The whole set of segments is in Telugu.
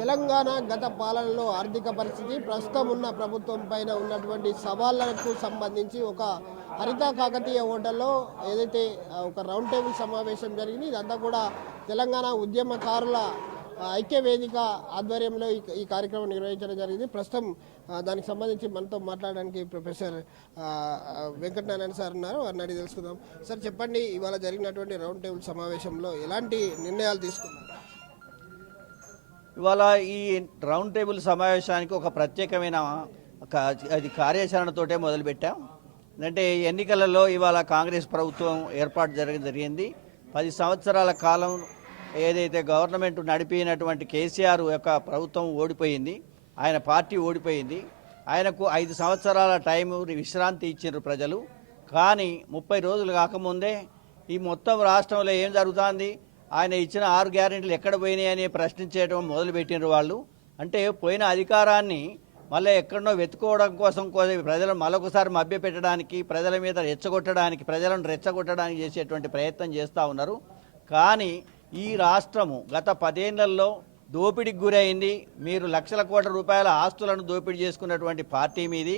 తెలంగాణ గత పాలనలో ఆర్థిక పరిస్థితి ప్రస్తుతం ఉన్న ప్రభుత్వం పైన ఉన్నటువంటి సవాళ్లకు సంబంధించి ఒక హరిత కాకతీయ హోటల్లో ఏదైతే ఒక రౌండ్ టేబుల్ సమావేశం జరిగింది. ఇదంతా కూడా తెలంగాణ ఉద్యమకారుల ఐక్య వేదిక ఆధ్వర్యంలో ఈ కార్యక్రమం నిర్వహించడం జరిగింది. ప్రస్తుతం దానికి సంబంధించి మనతో మాట్లాడడానికి ప్రొఫెసర్ వెంకటనారాయణ సార్ ఉన్నారు. వారిని అడిగి తెలుసుకుందాం. సార్ చెప్పండి, ఇవాళ జరిగినటువంటి రౌండ్ టేబుల్ సమావేశంలో ఎలాంటి నిర్ణయాలు తీసుకున్నారు? ఇవాళ ఈ రౌండ్ టేబుల్ సమావేశానికి ఒక ప్రత్యేకమైన అది కార్యాచరణతోటే మొదలుపెట్టాం. అంటే ఎన్నికలలో ఇవాళ కాంగ్రెస్ ప్రభుత్వం ఏర్పాటు జరిగింది. 10 సంవత్సరాల కాలం ఏదైతే గవర్నమెంట్ నడిపినటువంటి కేసీఆర్ యొక్క ప్రభుత్వం ఓడిపోయింది, ఆయన పార్టీ ఓడిపోయింది. ఆయనకు 5 సంవత్సరాల టైం విశ్రాంతి ఇచ్చారు ప్రజలు. కానీ 30 రోజులు కాకముందే ఈ మొత్తం రాష్ట్రంలో ఏం జరుగుతుంది, ఆయన ఇచ్చిన 6 గ్యారెంటీలు ఎక్కడ పోయినాయి అని ప్రశ్నించడం మొదలుపెట్టినారు వాళ్ళు. అంటే పోయిన అధికారాన్ని మళ్ళీ ఎక్కడనో వెతుకోవడం కోసం ప్రజలను మరొకసారి మభ్యపెట్టడానికి, ప్రజల మీద ప్రజలను రెచ్చగొట్టడానికి చేసేటువంటి ప్రయత్నం చేస్తూ ఉన్నారు. కానీ ఈ రాష్ట్రము గత 10 ఏళ్లలో దోపిడీకి గురైంది. మీరు లక్షల కోట్ల రూపాయల ఆస్తులను దోపిడీ చేసుకున్నటువంటి పార్టీ మీది,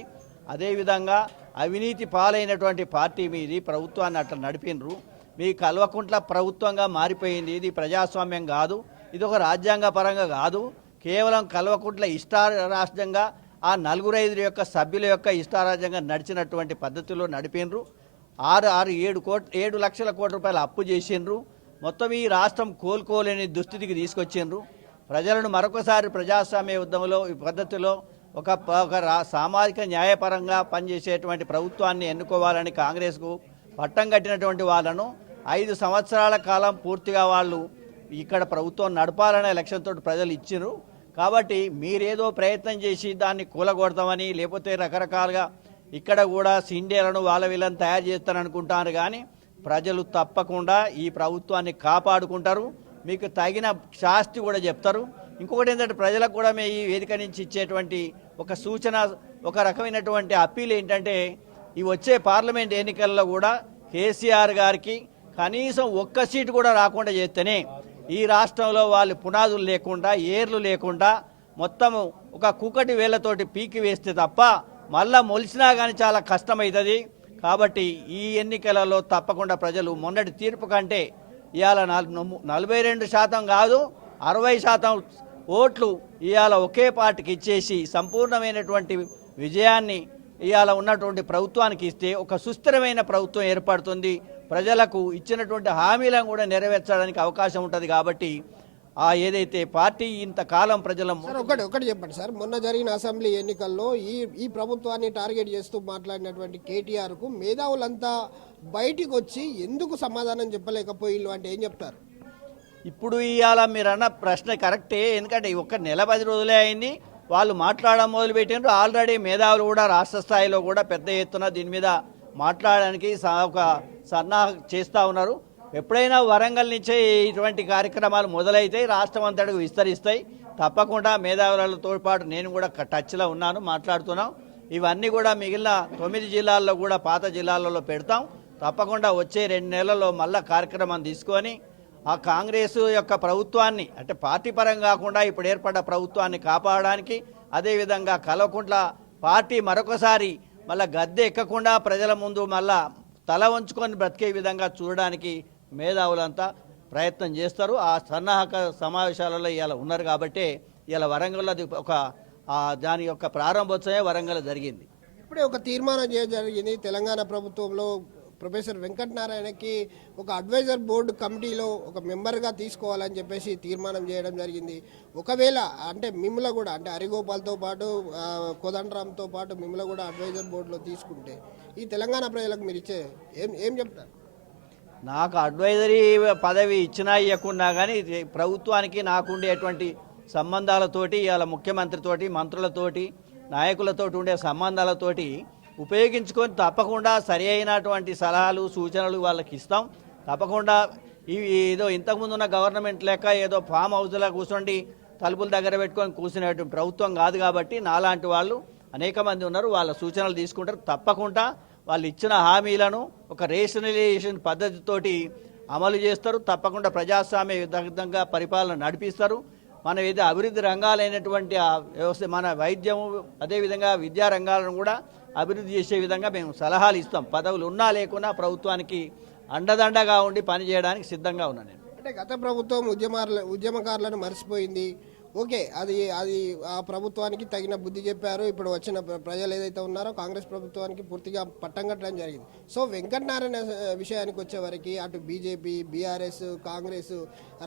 అదేవిధంగా అవినీతి పాలైనటువంటి పార్టీ మీది ప్రభుత్వాన్ని అట్లా నడిపినరు. మీ కల్వకుంట్ల ప్రభుత్వంగా మారిపోయింది. ఇది ప్రజాస్వామ్యం కాదు, ఇది ఒక రాజ్యాంగ పరంగా కాదు, కేవలం కల్వకుంట్ల ఇష్టారాజ్యంగా ఆ 4-5 యొక్క సభ్యుల యొక్క ఇష్టారాజ్యంగా నడిచినటువంటి పద్ధతిలో నడిపినరు. 7 లక్షల కోట్ల రూపాయల అప్పు చేసిండ్రు. మొత్తం ఈ రాష్ట్రం కోలుకోలేని దుస్థితికి తీసుకొచ్చిండ్రు. ప్రజలను మరొకసారి ప్రజాస్వామ్య ఉద్యమంలో ఈ పద్ధతిలో ఒక సామాజిక న్యాయపరంగా పనిచేసేటువంటి ప్రభుత్వాన్ని ఎన్నుకోవాలని కాంగ్రెస్కు పట్టం కట్టినటువంటి వాళ్ళను 5 సంవత్సరాల కాలం పూర్తిగా వాళ్ళు ఇక్కడ ప్రభుత్వం నడపాలనే లక్ష్యంతో ప్రజలు ఇచ్చినారు. కాబట్టి మీరేదో ప్రయత్నం చేసి దాన్ని కూలగొడతామని, లేకపోతే రకరకాలుగా ఇక్కడ కూడా సిండేలను వాళ్ళ వీళ్ళని తయారు చేస్తారనుకుంటారు. కానీ ప్రజలు తప్పకుండా ఈ ప్రభుత్వాన్ని కాపాడుకుంటారు, మీకు తగిన శాస్తి కూడా చెప్తారు. ఇంకొకటి ఏంటంటే ప్రజలకు కూడా మేము ఈ వేదిక నుంచి ఇచ్చేటువంటి ఒక సూచన, ఒక రకమైనటువంటి అప్పీల్ ఏంటంటే, ఈ వచ్చే పార్లమెంట్ ఎన్నికల్లో కూడా కేసీఆర్ గారికి కనీసం 1 సీటు కూడా రాకుండా చేస్తేనే ఈ రాష్ట్రంలో వాళ్ళు పునాదులు లేకుండా, ఏర్లు లేకుండా మొత్తము ఒక కుక్కటి వేళ్లతోటి పీకి వేస్తే తప్ప మళ్ళా మొలిసినా కానీ చాలా కష్టమవుతుంది. కాబట్టి ఈ ఎన్నికలలో తప్పకుండా ప్రజలు మొన్నటి తీర్పు కంటే ఇవాళ 42% కాదు 60% ఓట్లు ఇవాళ ఒకే పార్టీకి ఇచ్చేసి సంపూర్ణమైనటువంటి విజయాన్ని ఇవాళ ఉన్నటువంటి ప్రభుత్వానికి ఇస్తే ఒక సుస్థిరమైన ప్రభుత్వం ఏర్పడుతుంది. ప్రజలకు ఇచ్చినటువంటి హామీలను కూడా నెరవేర్చడానికి అవకాశం ఉంటుంది. కాబట్టి ఏదైతే పార్టీ ఇంతకాలం ప్రజల ఒకటి చెప్పండి సార్, మొన్న జరిగిన అసెంబ్లీ ఎన్నికల్లో ఈ ప్రభుత్వాన్ని టార్గెట్ చేస్తూ మాట్లాడినటువంటి కేటీఆర్కు మేధావులంతా బయటికి వచ్చి ఎందుకు సమాధానం చెప్పలేకపోయిల్లు అంటే ఏం చెప్తారు? ఇప్పుడు ఇవాళ మీరు అన్న ప్రశ్న కరెక్టే. ఎందుకంటే 1 నెల 10 రోజులే అయింది వాళ్ళు మాట్లాడడం మొదలుపెట్టినారు. ఆల్రెడీ మేధావులు కూడా రాష్ట్ర స్థాయిలో కూడా పెద్ద ఎత్తున దీని మీద మాట్లాడడానికి ఒక సన్నాహ చేస్తూ ఉన్నారు. ఎప్పుడైనా వరంగల్ నుంచే ఇటువంటి కార్యక్రమాలు మొదలైతే రాష్ట్రం అంతటికి విస్తరిస్తాయి. తప్పకుండా మేధావులతో పాటు నేను కూడా టచ్లో ఉన్నాను, మాట్లాడుతున్నాం. ఇవన్నీ కూడా మిగిలిన 9 జిల్లాల్లో కూడా పాత జిల్లాలలో పెడతాం. తప్పకుండా వచ్చే 2 నెలల్లో మళ్ళా కార్యక్రమం తీసుకొని ఆ కాంగ్రెస్ యొక్క ప్రభుత్వాన్ని, అంటే పార్టీ పరంగా కాకుండా ఇప్పుడు ఏర్పడ్డ ప్రభుత్వాన్ని కాపాడడానికి, అదేవిధంగా కల్వకుంట్ల పార్టీ మరొకసారి మళ్ళీ గద్దె ఎక్కకుండా ప్రజల ముందు మళ్ళా తల వంచుకొని బ్రతికే విధంగా చూడడానికి మేధావులంతా ప్రయత్నం చేస్తారు. ఆ సన్నాహక సమావేశాలలో ఇవాళ ఉన్నారు. కాబట్టి ఇవాళ వరంగల్లో దాని యొక్క ప్రారంభోత్సవమే వరంగల్ జరిగింది. ఇప్పుడే ఒక తీర్మానం చేయడం జరిగింది. తెలంగాణ ప్రభుత్వంలో ప్రొఫెసర్ వెంకటనారాయణకి ఒక అడ్వైజర్ బోర్డు కమిటీలో ఒక మెంబర్గా తీసుకోవాలని చెప్పేసి తీర్మానం చేయడం జరిగింది. ఒకవేళ అంటే మిమ్మల్ని కూడా, అంటే హరిగోపాల్తో పాటు కోదండరామ్తో పాటు మిమ్మల్ని కూడా అడ్వైజర్ బోర్డులో తీసుకుంటే ఈ తెలంగాణ ప్రజలకు మీరు ఇచ్చే ఏం చెప్తారు? నాకు అడ్వైజరీ పదవి ఇచ్చినా ఇవ్వకున్నా కానీ ప్రభుత్వానికి నాకుండేటువంటి సంబంధాలతోటి, ఇవాళ ముఖ్యమంత్రితోటి, మంత్రులతోటి, నాయకులతోటి ఉండే సంబంధాలతోటి ఉపయోగించుకొని తప్పకుండా సరి అయినటువంటి సలహాలు, సూచనలు వాళ్ళకి ఇస్తాం. తప్పకుండా ఏదో ఇంతకుముందు ఉన్న గవర్నమెంట్ లెక్క ఏదో ఫామ్ హౌస్లో కూర్చోండి తలుపుల దగ్గర పెట్టుకొని కూర్చునేటువంటి ప్రభుత్వం కాదు. కాబట్టి నాలాంటి వాళ్ళు అనేక మంది ఉన్నారు, వాళ్ళ సూచనలు తీసుకుంటారు. తప్పకుండా వాళ్ళు ఇచ్చిన హామీలను ఒక రేషనలైజేషన్ పద్ధతితోటి అమలు చేస్తారు. తప్పకుండా ప్రజాస్వామ్య విధంగా పరిపాలన నడిపిస్తారు. మనం ఏదో అభివృద్ధి రంగాలైనటువంటి ఆ వ్యవస్థ మన వైద్యము అదేవిధంగా విద్యా రంగాలను కూడా అభివృద్ధి చేసే విధంగా మేము సలహాలు ఇస్తాం. పదవులు ఉన్నా లేకున్నా ప్రభుత్వానికి అండదండగా ఉండి పనిచేయడానికి సిద్ధంగా ఉన్నాను నేను. అంటే గత ప్రభుత్వం ఉద్యమకారులను మర్చిపోయింది. ఓకే, అది అది ఆ ప్రభుత్వానికి తగిన బుద్ధి చెప్పారు. ఇప్పుడు వచ్చిన ప్రజలు ఏదైతే ఉన్నారో కాంగ్రెస్ ప్రభుత్వానికి పూర్తిగా పట్టం కట్టడం జరిగింది. సో వెంకటనారాయణ విషయానికి వచ్చేవరకు అటు బీజేపీ, బీఆర్ఎస్, కాంగ్రెస్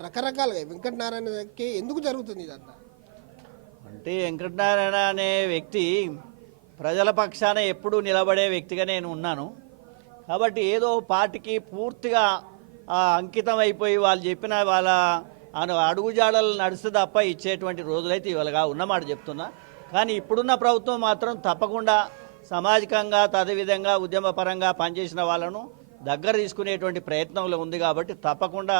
రకరకాలుగా వెంకటనారాయణకి ఎందుకు జరుగుతుంది ఇదంతా? అంటే వెంకటనారాయణ అనే వ్యక్తి ప్రజల పక్షాన ఎప్పుడూ నిలబడే వ్యక్తిగా నేను ఉన్నాను. కాబట్టి ఏదో పార్టీకి పూర్తిగా అంకితం అయిపోయి వాళ్ళు చెప్పిన వాళ్ళ అడుగుజాడలు నడిస్తే తప్ప ఇచ్చేటువంటి రోజులైతే ఇవాళగా ఉన్నమాట చెప్తున్నా. కానీ ఇప్పుడున్న ప్రభుత్వం మాత్రం తప్పకుండా సామాజికంగా అదేవిధంగా ఉద్యమపరంగా పనిచేసిన వాళ్ళను దగ్గర తీసుకునేటువంటి ప్రయత్నంలో ఉంది. కాబట్టి తప్పకుండా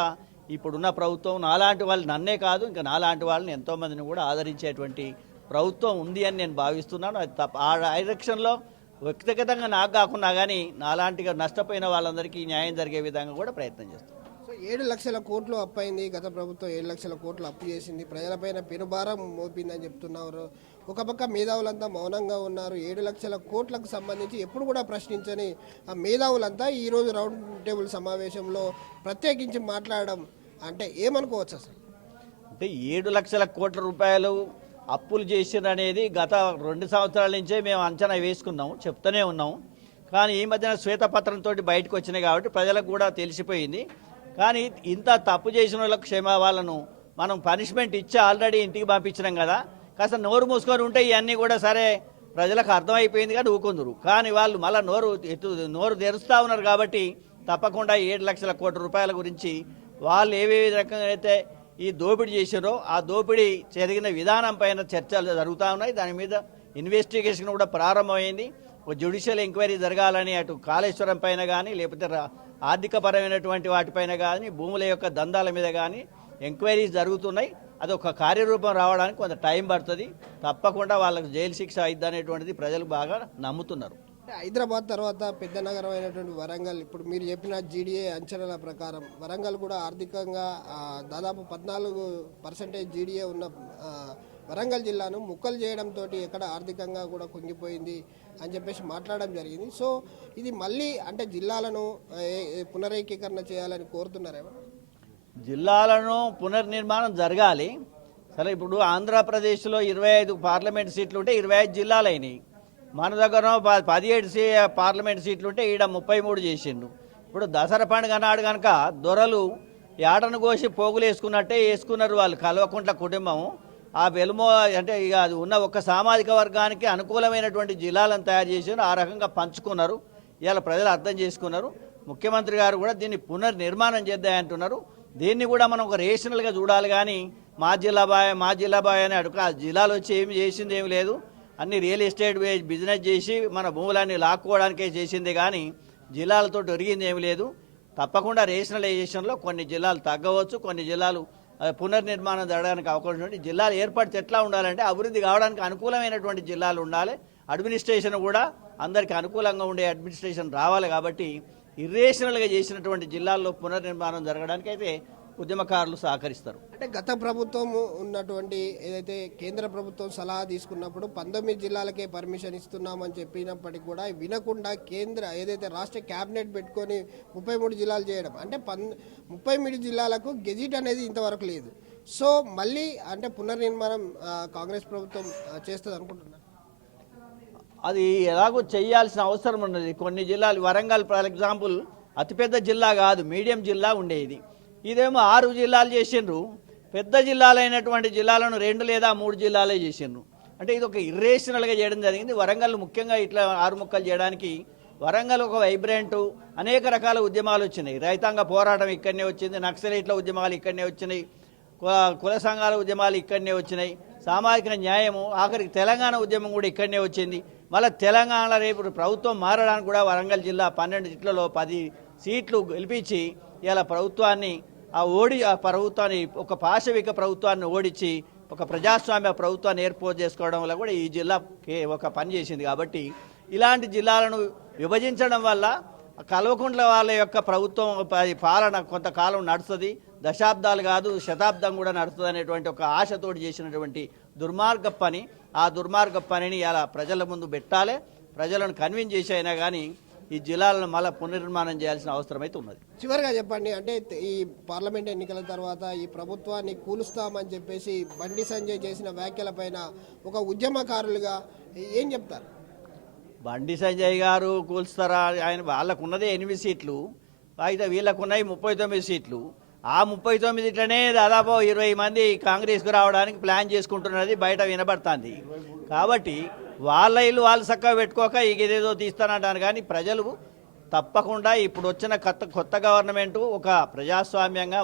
ఇప్పుడున్న ప్రభుత్వం నాలాంటి వాళ్ళు నన్నే కాదు ఇంకా నాలాంటి వాళ్ళని ఎంతోమందిని కూడా ఆదరించేటువంటి ప్రభుత్వం ఉంది అని నేను భావిస్తున్నాను. అది తప్ప ఆ డైరెక్షన్లో వ్యక్తిగతంగా నాకు కాకుండా కానీ నాలాంటిగా నష్టపోయిన వాళ్ళందరికీ న్యాయం జరిగే విధంగా కూడా ప్రయత్నం చేస్తాను. సో 7 లక్షల కోట్లు అప్పు అయింది. గత ప్రభుత్వం 7 లక్షల కోట్లు అప్పు చేసింది, ప్రజలపైన పెనుభారం మోపిందని చెప్తున్నారు. ఒక పక్క మేధావులంతా మౌనంగా ఉన్నారు. 7 లక్షల కోట్లకు సంబంధించి ఎప్పుడు కూడా ప్రశ్నించని ఆ మేధావులంతా ఈరోజు రౌండ్ టేబుల్ సమావేశంలో ప్రత్యేకించి మాట్లాడడం అంటే ఏమనుకోవచ్చు అసలు? అంటే 7 లక్షల కోట్ల రూపాయలు అప్పులు చేసిరనేది గత 2 సంవత్సరాల నుంచే మేము అంచనా వేసుకున్నాము, చెప్తూనే ఉన్నాము. కానీ ఈ మధ్యన శ్వేతపత్రంతో బయటకు వచ్చినాయి కాబట్టి ప్రజలకు కూడా తెలిసిపోయింది. కానీ ఇంత తప్పు చేసిన వాళ్ళకు వాళ్ళను మనం పనిష్మెంట్ ఇచ్చి ఆల్రెడీ ఇంటికి పంపించినాం కదా, కాస్త నోరు మూసుకొని ఉంటే ఇవన్నీ కూడా సరే ప్రజలకు అర్థమైపోయింది కానీ ఊకుందరు. కానీ వాళ్ళు మళ్ళీ నోరు తెరుస్తూ ఉన్నారు. కాబట్టి తప్పకుండా 7 లక్షల కోట్ల రూపాయల గురించి వాళ్ళు ఏ రకంగా అయితే ఈ దోపిడీ చేసారో ఆ దోపిడీ జరిగిన విధానం పైన చర్చలు జరుగుతూ ఉన్నాయి. దాని మీద ఇన్వెస్టిగేషన్ కూడా ప్రారంభమైంది. ఒక జ్యుడిషియల్ ఎంక్వైరీ జరగాలని అటు కాళేశ్వరం పైన కానీ లేకపోతే ఆర్థికపరమైనటువంటి వాటిపైన కానీ భూముల యొక్క దందాల మీద కానీ ఎంక్వైరీస్ జరుగుతున్నాయి. అది ఒక కార్యరూపం రావడానికి కొంత టైం పడుతుంది. తప్పకుండా వాళ్ళకు జైలు శిక్ష అయిద్ది అనేటువంటిది ప్రజలు బాగా నమ్ముతున్నారు. హైదరాబాద్ తర్వాత పెద్ద నగరం అయినటువంటి వరంగల్, ఇప్పుడు మీరు చెప్పిన జీడీఏ అంచనాల ప్రకారం వరంగల్ కూడా ఆర్థికంగా దాదాపు 14% జీడీఏ ఉన్న వరంగల్ జిల్లాను ముక్కలు చేయడంతో ఎక్కడ ఆర్థికంగా కూడా కుంగిపోయింది అని చెప్పేసి మాట్లాడడం జరిగింది. సో ఇది మళ్ళీ అంటే జిల్లాలను పునరేకీకరణ చేయాలని కోరుతున్నారేమో? జిల్లాలను పునర్నిర్మాణం జరగాలి. సరే, ఇప్పుడు ఆంధ్రప్రదేశ్లో 25 పార్లమెంట్ సీట్లు ఉంటే 25 జిల్లాలు అయినాయి. మన దగ్గర 17 పార్లమెంట్ సీట్లు ఉంటే ఈడ 33 చేసిండు. ఇప్పుడు దసరా పండుగ నాడు కనుక దొరలు ఏడను కోసి పోగులు వేసుకున్నట్టే వేసుకున్నారు వాళ్ళు కల్వకుంట్ల కుటుంబం. ఆ వెలుమో అంటే ఇక అది ఉన్న ఒక సామాజిక వర్గానికి అనుకూలమైనటువంటి జిల్లాలను తయారు చేసారు. ఆ రకంగా పంచుకున్నారు. ఇవాళ ప్రజలు అర్థం చేసుకున్నారు. ముఖ్యమంత్రి గారు కూడా దీన్ని పునర్నిర్మాణం చేద్దామంటున్నారు. దీన్ని కూడా మనం ఒక రేషనల్గా చూడాలి. కానీ మా జిల్లా బాయ్ అని అడుగు ఆ జిల్లాలో వచ్చి ఏమి చేసింది ఏమి లేదు. అన్ని రియల్ ఎస్టేట్ బిజినెస్ చేసి మన భూములన్నీ లాక్కోవడానికే చేసింది కానీ జిల్లాలతో ఒరిగింది ఏమి లేదు. తప్పకుండా రేషనలైజేషన్లో కొన్ని జిల్లాలు తగ్గవచ్చు, కొన్ని జిల్లాలు పునర్నిర్మాణం జరగడానికి అవకాశం ఉంది. జిల్లాలు ఏర్పడితే ఎట్లా ఉండాలంటే అభివృద్ధి కావడానికి అనుకూలమైనటువంటి జిల్లాలు ఉండాలి. అడ్మినిస్ట్రేషన్ కూడా అందరికీ అనుకూలంగా ఉండే అడ్మినిస్ట్రేషన్ రావాలి. కాబట్టి ఇర్రేషనల్గా చేసినటువంటి జిల్లాల్లో పునర్నిర్మాణం జరగడానికి అయితే ఉద్యమకారులు సహకరిస్తారు. అంటే గత ప్రభుత్వం ఉన్నటువంటి ఏదైతే కేంద్ర ప్రభుత్వం సలహా తీసుకున్నప్పుడు 19 జిల్లాలకే పర్మిషన్ ఇస్తున్నామని చెప్పినప్పటికీ కూడా వినకుండా కేంద్ర ఏదైతే రాష్ట్ర క్యాబినెట్ పెట్టుకొని 33 జిల్లాలు చేయడం, అంటే 33 జిల్లాలకు గెజిట్ అనేది ఇంతవరకు లేదు. సో మళ్ళీ అంటే పునర్నిర్మాణం కాంగ్రెస్ ప్రభుత్వం చేస్తుంది అనుకుంటున్నారు. అది ఎలాగో చేయాల్సిన అవసరం ఉన్నది. కొన్ని జిల్లాలు వరంగల్ ఫర్ ఎగ్జాంపుల్ అతిపెద్ద జిల్లా కాదు, మీడియం జిల్లా ఉండేది. ఇదేమో 6 జిల్లాలు చేసిండ్రు. పెద్ద జిల్లాలైనటువంటి జిల్లాలను 2 లేదా 3 జిల్లాలే చేసిండ్రు. అంటే ఇది ఒక ఇర్రేషనల్గా చేయడం జరిగింది. వరంగల్ ముఖ్యంగా ఇట్లా 6 ముక్కలు చేయడానికి వరంగల్ ఒక వైబ్రెంట్ అనేక రకాల ఉద్యమాలు వచ్చినాయి. రైతాంగ పోరాటం ఇక్కడనే వచ్చింది, నక్సలైట్ల ఉద్యమాలు ఇక్కడనే వచ్చినాయి, కుల సంఘాల ఉద్యమాలు ఇక్కడనే వచ్చినాయి, సామాజిక న్యాయము ఆఖరికి తెలంగాణ ఉద్యమం కూడా ఇక్కడనే వచ్చింది. మళ్ళీ తెలంగాణలో రేపు ప్రభుత్వం మారడానికి కూడా వరంగల్ జిల్లా 12 సీట్లలో 10 సీట్లు గెలిపించి ఇలా ప్రభుత్వాన్ని ఆ ప్రభుత్వాన్ని ఒక పాశవిక ప్రభుత్వాన్ని ఓడించి ఒక ప్రజాస్వామ్య ప్రభుత్వాన్ని ఏర్పాటు చేసుకోవడం వల్ల కూడా ఈ జిల్లా ఒక పని చేసింది. కాబట్టి ఇలాంటి జిల్లాలను విభజించడం వల్ల కల్వకుంట్ల వాళ్ళ యొక్క ప్రభుత్వం పాలన కొంతకాలం నడుస్తుంది, దశాబ్దాలు కాదు శతాబ్దం కూడా నడుస్తుంది అనేటువంటి ఒక ఆశతోటి చేసినటువంటి దుర్మార్గ పని. ఆ దుర్మార్గ పనిని ఇలా ప్రజల ముందు పెట్టాలి, ప్రజలను కన్విన్స్ చేసి అయినా కానీ ఈ జిల్లాలను మళ్ళీ పునర్నిర్మాణం చేయాల్సిన అవసరం అయితే ఉన్నది. చివరిగా చెప్పండి, అంటే ఈ పార్లమెంట్ ఎన్నికల తర్వాత ఈ ప్రభుత్వాన్ని కూలుస్తామని చెప్పేసి బండి సంజయ్ చేసిన వ్యాఖ్యలపైన ఒక ఉద్యమకారులుగా ఏం చెప్తారు? బండి సంజయ్ గారు కూల్స్తారా? ఆయన వాళ్ళకున్నదే 8 సీట్లు, అయితే వీళ్ళకున్నాయి 39 సీట్లు. ఆ 39 సీట్లనే దాదాపు 20 మంది కాంగ్రెస్కు రావడానికి ప్లాన్ చేసుకుంటున్నది బయట వినబడుతుంది. కాబట్టి వాళ్ళ ఇల్లు వాళ్ళు చక్కగా పెట్టుకోక ఇదేదో తీస్తానంటాను. కానీ ప్రజలు తప్పకుండా ఇప్పుడు వచ్చిన కొత్త గవర్నమెంటు ఒక ప్రజాస్వామ్యంగా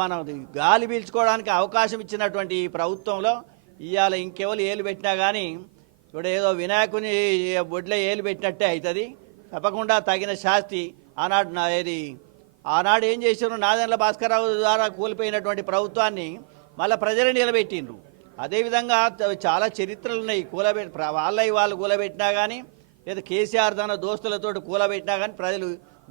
మనం గాలి పీల్చుకోవడానికి అవకాశం ఇచ్చినటువంటి ఈ ప్రభుత్వంలో ఇవాళ ఇంకెవరు ఏలు పెట్టినా కానీ ఇప్పుడు ఏదో వినాయకుని బొడ్లో ఏలు పెట్టినట్టే అవుతుంది. తప్పకుండా తగిన శాస్తి ఆనాడు ఏం చేశారు, నాదెండ్ల భాస్కరరావు ద్వారా కూలిపోయినటువంటి ప్రభుత్వాన్ని మళ్ళీ ప్రజలు నిలబెట్టిండ్రు. అదేవిధంగా చాలా చరిత్రలు ఉన్నాయి. వాళ్ళు కూలబెట్టినా కానీ లేదా కేసీఆర్ తన దోస్తులతో కూలబెట్టినా కానీ ప్రజలు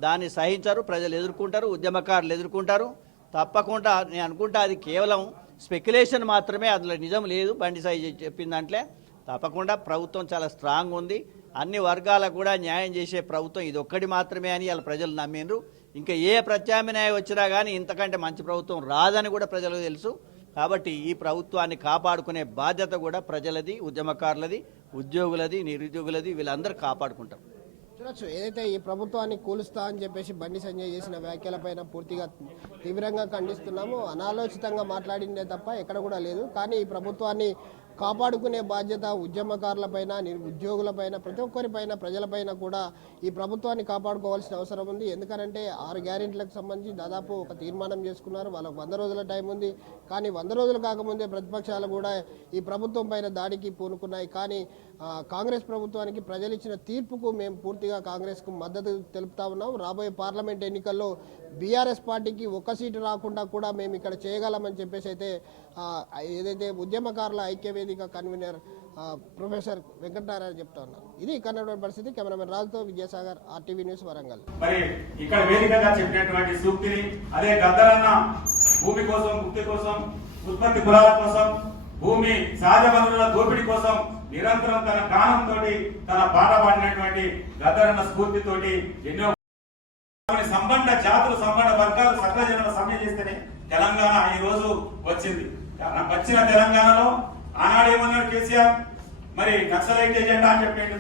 దాన్ని సహించరు, ప్రజలు ఎదుర్కొంటారు, ఉద్యమకారులు ఎదుర్కొంటారు. తప్పకుండా నేను అనుకుంటా అది కేవలం స్పెక్యులేషన్ మాత్రమే, అందులో నిజం లేదు. బండి సాయి చెప్పిన దాంట్లో తప్పకుండా ప్రభుత్వం చాలా స్ట్రాంగ్ ఉంది, అన్ని వర్గాలకు కూడా న్యాయం చేసే ప్రభుత్వం ఇది ఒక్కటి మాత్రమే అని వాళ్ళ ప్రజలు నమ్మిండ్రు. ఇంకా ఏ ప్రత్యామ్నాయం వచ్చినా కానీ ఇంతకంటే మంచి ప్రభుత్వం రాదని కూడా ప్రజలకు తెలుసు. కాబట్టి ఈ ప్రభుత్వాన్ని కాపాడుకునే బాధ్యత కూడా ప్రజలది, ఉద్యమకారులది, ఉద్యోగులది, నిరుద్యోగులది, వీళ్ళందరూ కాపాడుకుంటారు. చూడొచ్చు, ఏదైతే ఈ ప్రభుత్వాన్ని కూలుస్తా అని చెప్పేసి బండి సంజయ్ చేసిన వ్యాఖ్యలపైన పూర్తిగా తీవ్రంగా ఖండిస్తున్నాము. అనాలోచితంగా మాట్లాడిందే తప్ప ఎక్కడ కూడా లేదు. కానీ ఈ ప్రభుత్వాన్ని కాపాడుకునే బాధ్యత ఉద్యమకారులపైన, ఉద్యోగులపైన, ప్రతి ఒక్కరిపైన, ప్రజలపైన కూడా ఈ ప్రభుత్వాన్ని కాపాడుకోవాల్సిన అవసరం ఉంది. ఎందుకంటే 6 గ్యారెంటీలకు సంబంధించి దాదాపు ఒక తీర్మానం చేసుకున్నారు. వాళ్ళకు 100 రోజుల టైం ఉంది. కానీ 100 రోజులు కాకముందే ప్రతిపక్షాలు కూడా ఈ ప్రభుత్వం పైన దాడికి పూనుకున్నాయి. కానీ కాంగ్రెస్ ప్రభుత్వానికి ప్రజలు ఇచ్చిన తీర్పుకు మేము పూర్తిగా కాంగ్రెస్కు మద్దతు తెలుపుతా ఉన్నాం. రాబోయే పార్లమెంట్ ఎన్నికల్లో బీఆర్ఎస్ పార్టీకి 1 సీటు రాకుండా కూడా మేము ఇక్కడ చేయగలమని చెప్పేసి అయితే ఏదైతే ఉద్యమకారుల ఐక్యవేదిక కన్వీనర్ ప్రొఫెసర్ వెంకటనారాయణ చెప్తా ఉన్నారు. ఇది కన్నడ పరిస్థితి. కెమెరామెన్ రాజుతో విజయసాగర్, RTV న్యూస్, వరంగల్. మరి ఇక్కడ వేదికగా చెప్పినటువంటి సూక్తిని అదే గద్దరన్న భూమి కోసం, ముక్తి కోసం, ఉత్పత్తి కులాల కోసం, భూమి సహజ వనరుల దోపిడీ కోసం నిరంతరం తన గానంతో తన పాట పాడినటువంటి గద్దరన్న స్ఫూర్తితోటి ఎన్నో సంబంధ జాతులు, సంబంధ వర్గాలు, సకల జనుల సమ్మె చేస్తేనే తెలంగాణ ఈ రోజు వచ్చింది. వచ్చిన తెలంగాణలో ఆనాడేమన్నాడు కేసీఆర్, మరి నక్సలైట్ ఎజెండా అని చెప్పిండు.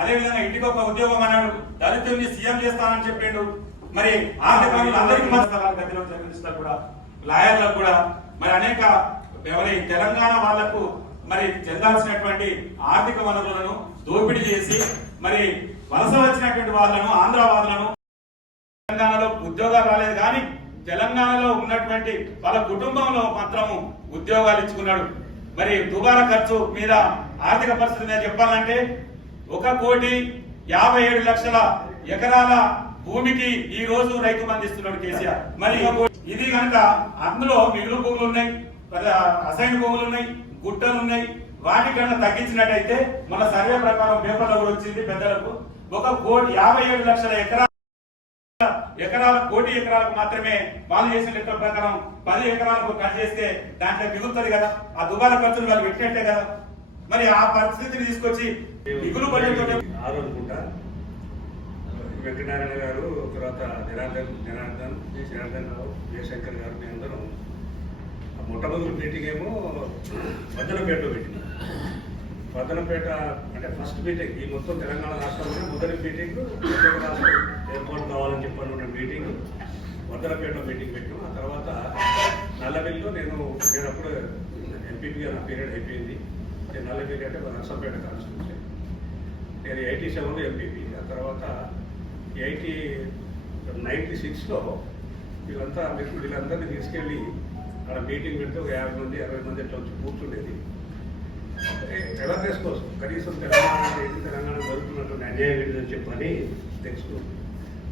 అదేవిధంగా ఇంటికి ఒక ఉద్యోగం అన్నాడు, దళితుల్ని సీఎం చేస్తానని చెప్పిండు. మరి ఆర్థిక అందరికీ గతిలో జర్నలిస్టులకు కూడా, లాయర్లకు కూడా, మరి అనేక తెలంగాణ వాళ్లకు మరి చెందాల్సినటువంటి ఆర్థిక వనరులను దోపిడీ చేసి మరి వలస వచ్చినటువంటి వాళ్ళను, ఆంధ్ర వాళ్ళను, తెలంగాణలో ఉద్యోగాలు రాలేదు కానీ తెలంగాణలో ఉన్నటువంటి వాళ్ళ కుటుంబంలో మాత్రము ఉద్యోగాలు ఇచ్చుకున్నాడు. మరి దుబారా ఖర్చు మీద ఆర్థిక పరిస్థితి మీద చెప్పాలంటే 1,57,00,000 ఎకరాల భూమికి ఈ రోజు రైతు బంధిస్తున్నాడు కేసీఆర్. మరి ఇది కనుక అందులో మిగులు భూములు ఉన్నాయి, అసైన్ భూములు ఉన్నాయి, గుట్టలు ఉన్నాయి. వాటికన్నా తగ్గించినట్టయితే మన సర్వే ప్రకారం పేపర్లో కూడా వచ్చింది పెద్దలకు 1,57,00,000 ఎకరాల 1,00,00,000 ఎకరాలకు మాత్రమే వాళ్ళు చేసిన లెక్కల ప్రకారం 10 ఎకరాలకు కట్ చేస్తే దాంట్లో మిగులుతుంది కదా, ఆ దుబారా ఖర్చులు వాళ్ళు పెట్టినట్టే కదా. మరి ఆ పరిస్థితిని తీసుకొచ్చి మిగులు బడ్జెట్ అనుకుంటా వెంకటనారాయణ గారు, తర్వాత జనార్దన్ రావు, జయశంకర్ గారు, మీ అందరం మొట్టమొదటి మీటింగ్ ఏమో వద్దనపేటలో పెట్టినాం. వద్దనపేట అంటే ఫస్ట్ మీటింగ్ ఈ మొత్తం తెలంగాణ రాష్ట్రంలో మొదటి మీటింగ్ రాష్ట్రం ఏర్పాటు కావాలని చెప్పిన మీటింగ్ వద్దనపేటలో మీటింగ్ పెట్టాం. ఆ తర్వాత నల్లబెల్లిలో నేను అప్పుడు ఎంపీపీగా నా పీరియడ్ అయిపోయింది. నేను నల్లబెల్లి అంటే నర్సంపేట కాన్స్టిట్యూన్సీ, నేను 87లో ఎంపీపీ. ఆ తర్వాత 96లో వీళ్ళందరినీ తీసుకెళ్ళి అక్కడ మీటింగ్ పెడితే ఒక 50 మంది 60 మంది అట్లా వచ్చి కూర్చుండేది. అవేర్నెస్ కోసం కనీసం తెలంగాణ జరుగుతున్నటువంటి అన్యాయం ఏంటని చెప్పని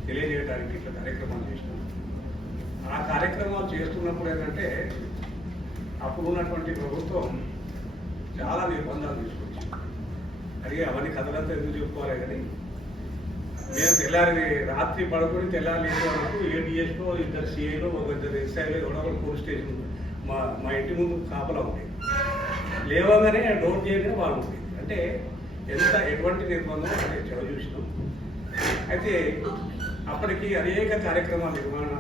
తెలియజేయడానికి ఇట్లా కార్యక్రమాలు చేసినాం. ఆ కార్యక్రమాలు చేస్తున్నప్పుడు ఏంటంటే అప్పుడు ఉన్నటువంటి ప్రభుత్వం చాలా నిర్బంధాలు తీసుకొచ్చింది. అడిగే అవన్నీ కథలంతా ఎందుకు చెప్పుకోవాలి కానీ మేము తెల్లారి రాత్రి పడుకొని తెల్లారి వరకు ఏడిఎస్లో ఇద్దరు సిఐలో ఒక ఇద్దరు ఎస్ఐలో ఎవడో పోలీస్ స్టేషన్ మా ఇంటి ముందు కాపలా ఉంటాయి. లేవగానే డోర్ చేయగానే వాళ్ళు ఉంటాయి. అంటే ఎటువంటి నిర్బంధం అంటే చదువు చూసినాం. అయితే అప్పటికి అనేక కార్యక్రమాల నిర్వహణ